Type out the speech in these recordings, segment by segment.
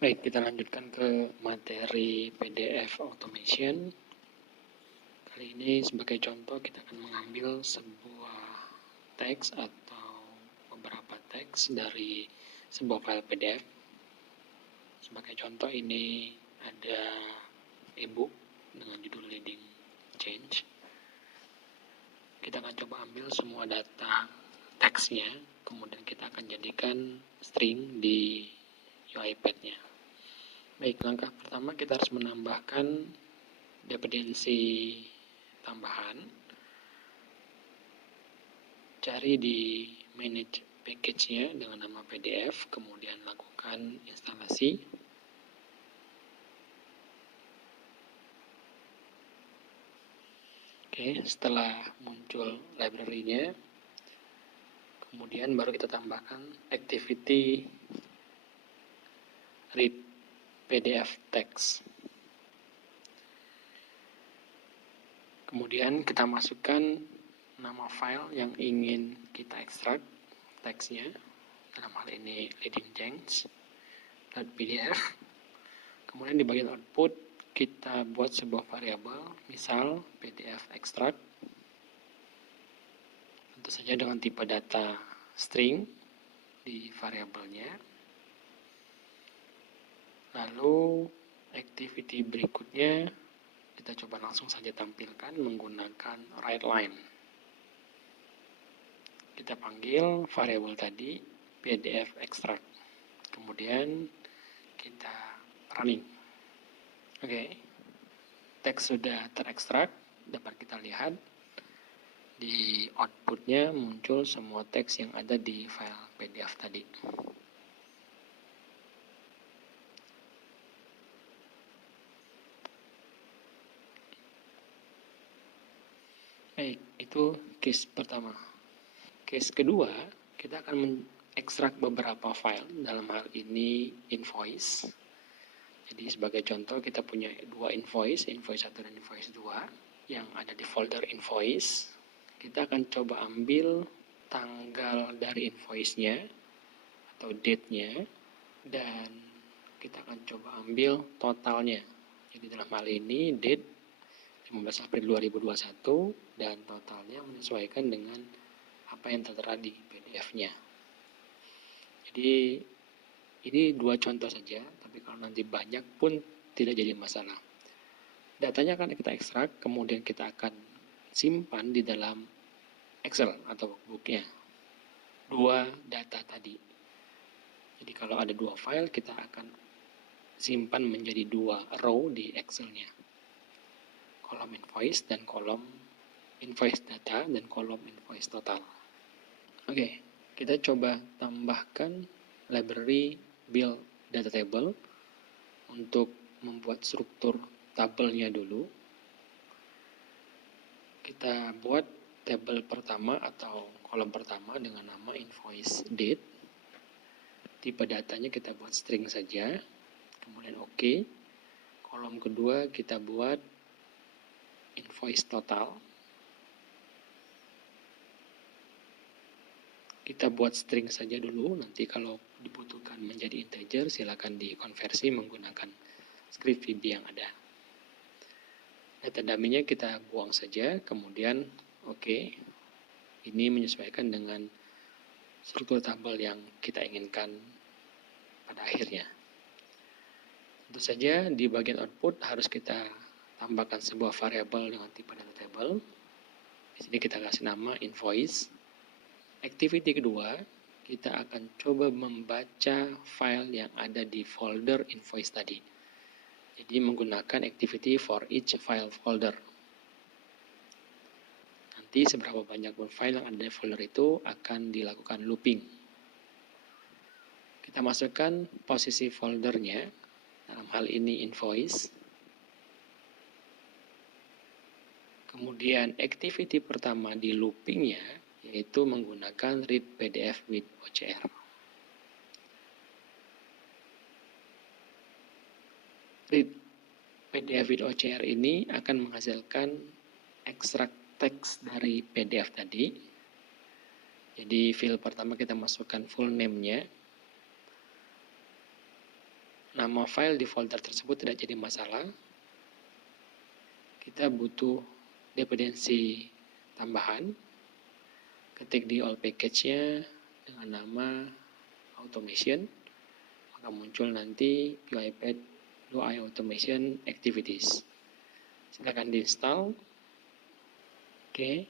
Baik, kita lanjutkan ke materi PDF Automation. Kali ini sebagai contoh kita akan mengambil sebuah teks atau beberapa teks dari sebuah file PDF. Sebagai contoh ini ada ebook dengan judul Leading Change. Kita akan coba ambil semua data teksnya, kemudian kita akan jadikan string di UiPath-nya. Baik, langkah pertama kita harus menambahkan dependensi tambahan. Cari di manage package-nya dengan nama PDF, kemudian lakukan instalasi. Oke, setelah muncul library-nya, kemudian baru kita tambahkan activity read PDF text. Kemudian kita masukkan nama file yang ingin kita ekstrak teksnya, dalam hal ini leadingchange.pdf. Kemudian di bagian output kita buat sebuah variabel, misal PDF extract, tentu saja dengan tipe data string di variabelnya. Lalu activity berikutnya kita coba langsung saja tampilkan menggunakan writeLine. Kita panggil variabel tadi PDF extract. Kemudian kita running. Oke. Teks sudah terekstrak, dapat kita lihat di outputnya muncul semua teks yang ada di file PDF tadi. Baik, itu case pertama. Case kedua, kita akan mengekstrak beberapa file, dalam hal ini invoice. Jadi sebagai contoh kita punya dua invoice 1 dan invoice 2 yang ada di folder invoice. Kita akan coba ambil tanggal dari invoice-nya atau date-nya dan kita akan coba ambil totalnya. Jadi dalam hal ini date 15 April 2021 dan totalnya menyesuaikan dengan apa yang tertera di PDF-nya. Jadi ini dua contoh saja, tapi kalau nanti banyak pun tidak jadi masalah. Datanya akan kita ekstrak, kemudian kita akan simpan di dalam Excel atau workbook-nya. Dua data tadi. Jadi kalau ada dua file, kita akan simpan menjadi dua row di Excel-nya. Kolom invoice dan kolom invoice data dan kolom invoice total. Oke, kita coba tambahkan library build data table untuk membuat struktur tabelnya dulu. Kita buat tabel pertama atau kolom pertama dengan nama invoice date. Tipe datanya kita buat string saja. Kemudian oke. Kolom kedua kita buat invoice total. Kita buat string saja dulu, nanti kalau dibutuhkan menjadi integer silakan dikonversi menggunakan script VB yang ada. Data dummy-nya kita buang saja, kemudian oke. Ini menyesuaikan dengan struktur tabel yang kita inginkan pada akhirnya. Tentu saja di bagian output harus kita tambahkan sebuah variabel dengan tipe data table. Di sini kita kasih nama invoice. Activity kedua, kita akan coba membaca file yang ada di folder invoice tadi. Jadi menggunakan activity for each file folder. Nanti seberapa banyak pun file yang ada di folder itu akan dilakukan looping. Kita masukkan posisi foldernya, dalam hal ini invoice. Kemudian activity pertama di loopingnya yaitu menggunakan read PDF with OCR. Read PDF with OCR ini akan menghasilkan ekstrak teks dari PDF tadi. Jadi file pertama kita masukkan full name-nya. nama file di folder tersebut tidak jadi masalah, kita butuh dependensi tambahan. Ketik di all package-nya dengan nama automation, maka muncul nanti UiPath UI Automation Activities. Silakan diinstal. Oke,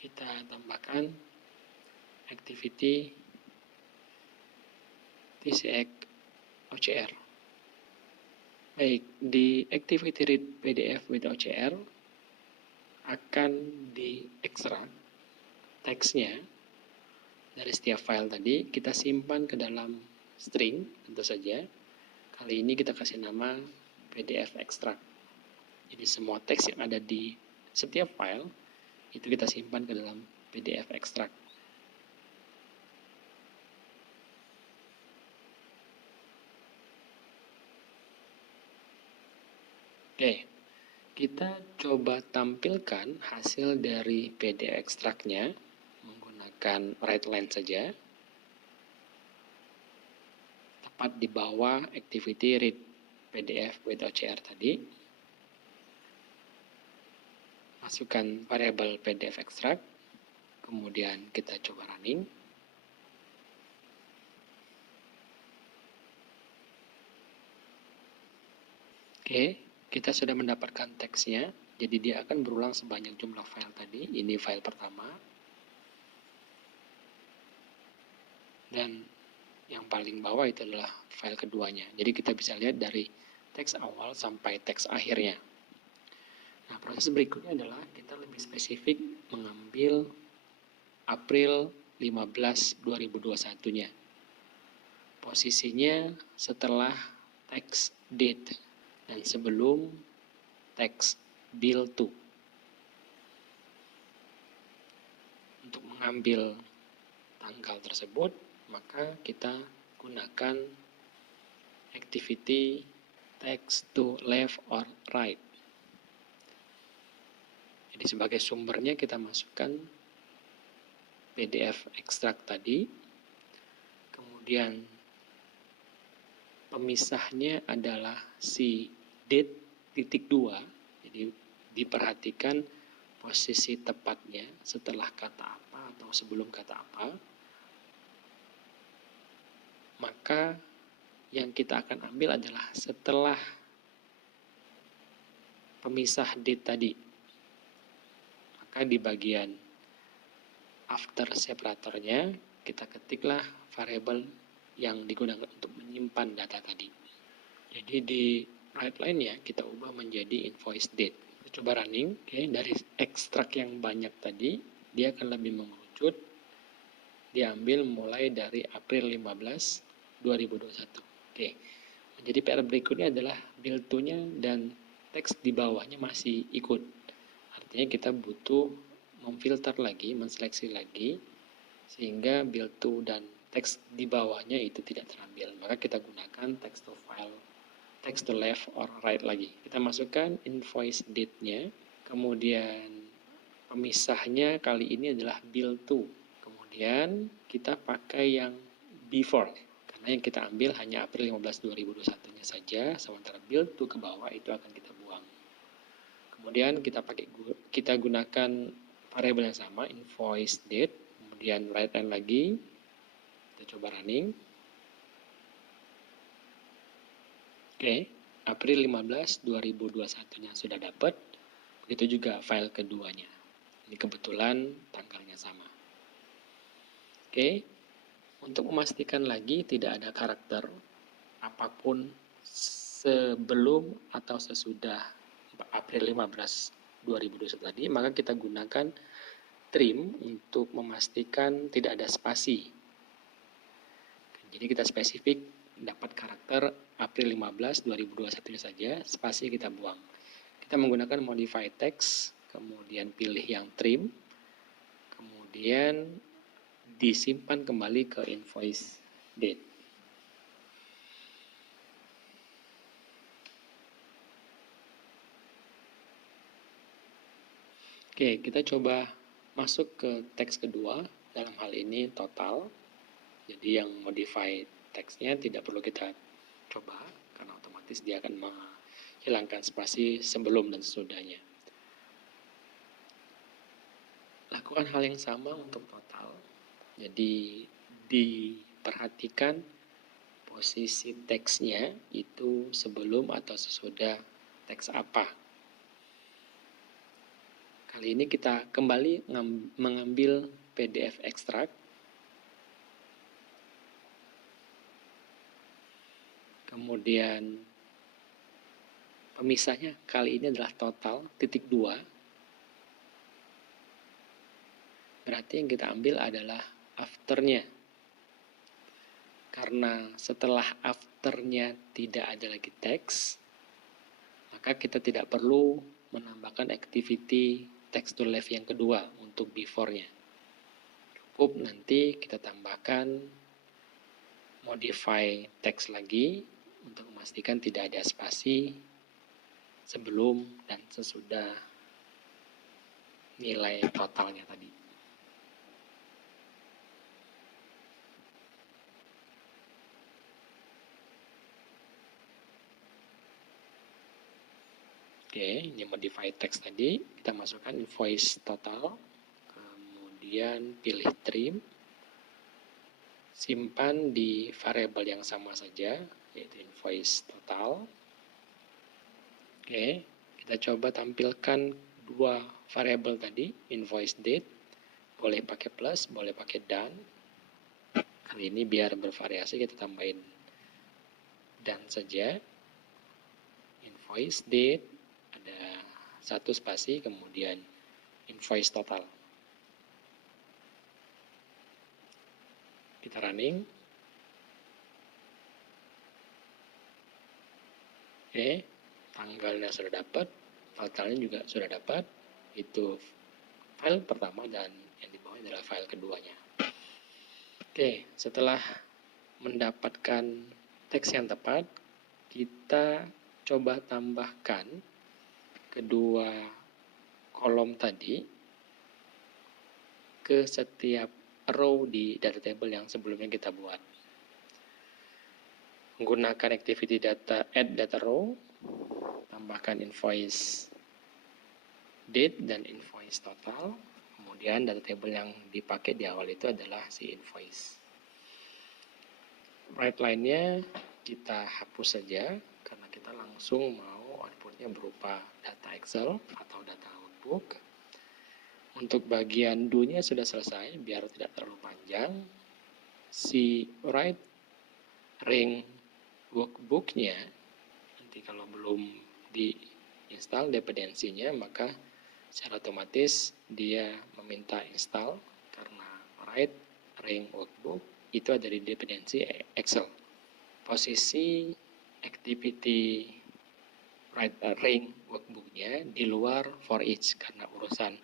kita tambahkan activity TCX OCR. Baik, di activity read PDF with OCR akan diekstrak teksnya dari setiap file tadi, kita simpan ke dalam string, tentu saja. Kali ini kita kasih nama PDF extract. Jadi semua teks yang ada di setiap file itu kita simpan ke dalam PDF extract. Oke, kita coba tampilkan hasil dari PDF extract-nya menggunakan write line saja. Tepat di bawah activity read PDF with OCR tadi. Masukkan variabel PDF extract, kemudian kita coba running. Oke, kita sudah mendapatkan teksnya, jadi dia akan berulang sebanyak jumlah file tadi. Ini file pertama. Dan yang paling bawah itu adalah file keduanya. Jadi kita bisa lihat dari teks awal sampai teks akhirnya. Nah, proses berikutnya adalah kita lebih spesifik mengambil April 15, 2021-nya. Posisinya setelah teks date dan sebelum teks bill to. Untuk mengambil tanggal tersebut, maka kita gunakan activity text to left or right. Jadi sebagai sumbernya kita masukkan PDF extract tadi. Kemudian pemisahnya adalah si date titik 2. Jadi diperhatikan posisi tepatnya setelah kata apa atau sebelum kata apa. Maka yang kita akan ambil adalah setelah pemisah date tadi. Maka di bagian after separatornya kita ketiklah variabel yang digunakan untuk menyimpan data tadi. Jadi di write line-nya kita ubah menjadi invoice date. Kita coba running. Oke, dari ekstrak yang banyak tadi, dia akan lebih mengerucut. Diambil mulai dari April 15, 2021. Oke. Jadi PR berikutnya adalah build to-nya dan teks di bawahnya masih ikut. Artinya kita butuh memfilter lagi, menseleksi lagi, sehingga build to dan teks di bawahnya itu tidak terambil. Maka kita gunakan text to file, text to left or right lagi. Kita masukkan invoice date-nya, kemudian pemisahnya kali ini adalah build to. Kemudian kita pakai yang before, karena yang kita ambil hanya April 15, 2021-nya saja, sementara build to ke bawah itu akan kita buang. Kemudian kita gunakan variabel yang sama, invoice date, kemudian write line lagi. Kita coba running. Oke, April 15, 2021-nya sudah dapat. Begitu juga file keduanya. Ini kebetulan tanggalnya sama. Oke, untuk memastikan lagi tidak ada karakter apapun sebelum atau sesudah April 15, 2021 tadi, maka kita gunakan trim untuk memastikan tidak ada spasi. Jadi kita spesifik dapat karakter April 15, 2021 saja, spasi kita buang. Kita menggunakan modify text, kemudian pilih yang trim, kemudian disimpan kembali ke invoice date. Oke, kita coba masuk ke teks kedua, dalam hal ini total. Jadi yang modify teksnya tidak perlu kita coba, karena otomatis dia akan menghilangkan spasi sebelum dan sesudahnya. Lakukan hal yang sama untuk total. Jadi diperhatikan posisi teksnya itu sebelum atau sesudah teks apa. Kali ini kita kembali mengambil PDF extract. Kemudian pemisahnya kali ini adalah total, titik 2. Berarti yang kita ambil adalah afternya. Karena setelah afternya tidak ada lagi teks, maka kita tidak perlu menambahkan activity text to left yang kedua untuk before-nya. Cukup nanti kita tambahkan modify text lagi untuk memastikan tidak ada spasi sebelum dan sesudah nilai totalnya tadi. Oke, ini modify text tadi, kita masukkan invoice total, kemudian pilih trim, simpan di variabel yang sama saja, yaitu invoice total. Oke, kita coba tampilkan dua variabel tadi, invoice date, boleh pakai plus, boleh pakai done. Kali ini biar bervariasi kita tambahin done saja. Invoice date, ada satu spasi, kemudian invoice total. Kita running. Oke, tanggalnya sudah dapat, totalnya juga sudah dapat. Itu file pertama dan yang di bawah adalah file keduanya. Oke, setelah mendapatkan teks yang tepat, kita coba tambahkan kedua kolom tadi ke setiap row di data table yang sebelumnya kita buat. Menggunakan activity data add data row, tambahkan invoice date dan invoice total, kemudian data table yang dipakai di awal itu adalah si invoice. Right line-nya kita hapus saja karena kita langsung mau outputnya berupa data Excel atau data outbook. Untuk bagian do-nya sudah selesai, biar tidak terlalu panjang. Si write ring workbook-nya, nanti kalau belum diinstal dependensinya, maka secara otomatis dia meminta install karena write ring workbook itu ada di dependensi Excel. Posisi activity ring workbook-nya di luar for each karena urusan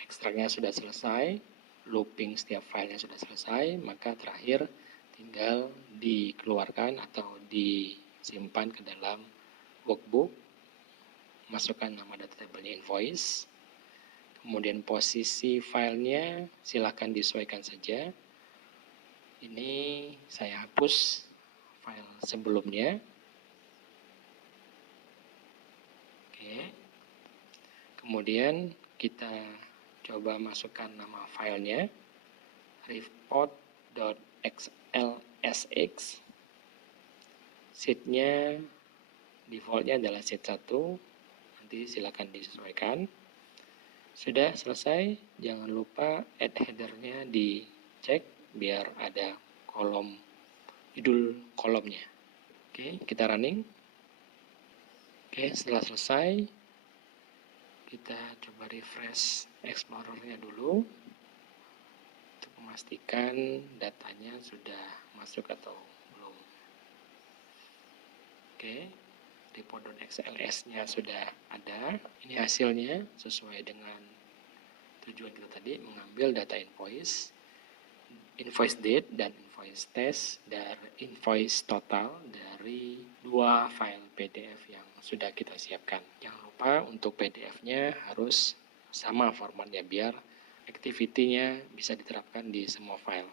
ekstraknya sudah selesai, looping setiap filenya sudah selesai, maka terakhir tinggal dikeluarkan atau disimpan ke dalam workbook, masukkan nama data table-nya invoice, kemudian posisi filenya silakan disesuaikan saja. Ini saya hapus file sebelumnya. Oke. Kemudian kita coba masukkan nama filenya report.xlsx. Sheet-nya defaultnya adalah sheet 1. Nanti silakan disesuaikan. Sudah selesai, jangan lupa add header-nya dicek biar ada kolom judul kolomnya. Oke, kita running. Oke, setelah selesai, kita coba refresh Explorer-nya dulu untuk memastikan datanya sudah masuk atau belum. Oke, report.xls-nya sudah ada. Ini hasilnya sesuai dengan tujuan kita tadi, mengambil data invoice date dan invoice test dari invoice total dari dua file PDF yang sudah kita siapkan. Jangan lupa untuk PDF-nya harus sama formatnya biar activity-nya bisa diterapkan di semua file.